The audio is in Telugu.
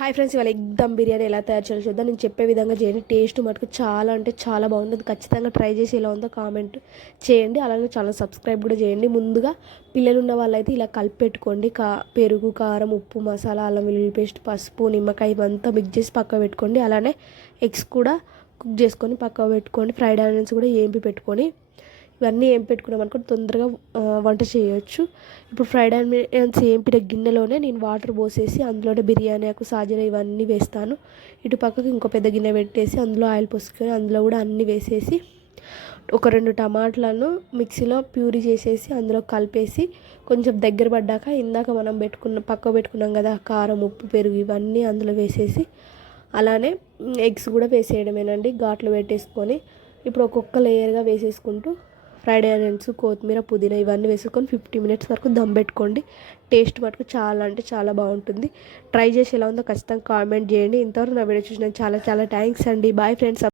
హాయ్ ఫ్రెండ్స్, ఇవాళ ఎగ్ దమ్ బిర్యానీ ఎలా తయారు చేయాలో చూద్దాం. నేను చెప్పే విధంగా చేయండి. టేస్ట్ మటుకు చాలా అంటే చాలా బాగుంటుంది. ఖచ్చితంగా ట్రై చేసి ఎలా ఉందో కామెంట్ చేయండి. అలాగే ఛానల్ సబ్స్క్రైబ్ కూడా చేయండి. ముందుగా పిల్లలు ఉన్న వాళ్ళైతే ఇలా కలిపి పెట్టుకోండి. పెరుగు, కారం, ఉప్పు, మసాలా, అల్లం వెల్లుల్లి పేస్ట్, పసుపు, నిమ్మకాయ ఇవంతా మిక్స్ చేసి పక్కకు పెట్టుకోండి. అలానే ఎగ్స్ కూడా కుక్ చేసుకొని పక్కకు పెట్టుకోండి. ఫ్రైడ్ ఆనియన్స్ కూడా ఏంపి పెట్టుకొని ఇవన్నీ ఏం పెట్టుకున్నాం అనుకో తొందరగా వంట చేయొచ్చు. ఇప్పుడు ఫ్రైడ్ ఆనియన్స్ ఏంపిన గిన్నెలోనే నేను వాటర్ పోసేసి అందులోనే బిర్యానీ ఆకు, సాజీరా ఇవన్నీ వేస్తాను. ఇటు పక్కకు ఇంకో పెద్ద గిన్నె పెట్టేసి అందులో ఆయిల్ పోసుకొని అందులో కూడా అన్నీ వేసేసి ఒక 2 టమాటాలను మిక్సీలో ప్యూరీ చేసేసి అందులో కలిపేసి కొంచెం దగ్గర పడ్డాక ఇందాక మనం పక్క పెట్టుకున్నాం కదా కారం, ఉప్పు, పెరుగు ఇవన్నీ అందులో వేసేసి అలానే ఎగ్స్ కూడా వేసేయడమేనండి. ఘాట్లు పెట్టేసుకొని ఇప్పుడు ఒక్కొక్క లేయర్గా వేసేసుకుంటూ ఫ్రైడ్ ఆనియన్స్, కొత్తిమీర, పుదీనా ఇవన్నీ వేసుకొని 50 మినిట్స్ వరకు దమ్ పెట్టుకోండి. టేస్ట్ మటుకు చాలా అంటే చాలా బాగుంటుంది. ట్రై చేసి ఎలా ఉందో ఖచ్చితంగా కామెంట్ చేయండి. ఇంతవరకు నా వీడియో చూసిన చాలా చాలా థ్యాంక్స్ అండి. Bye friends.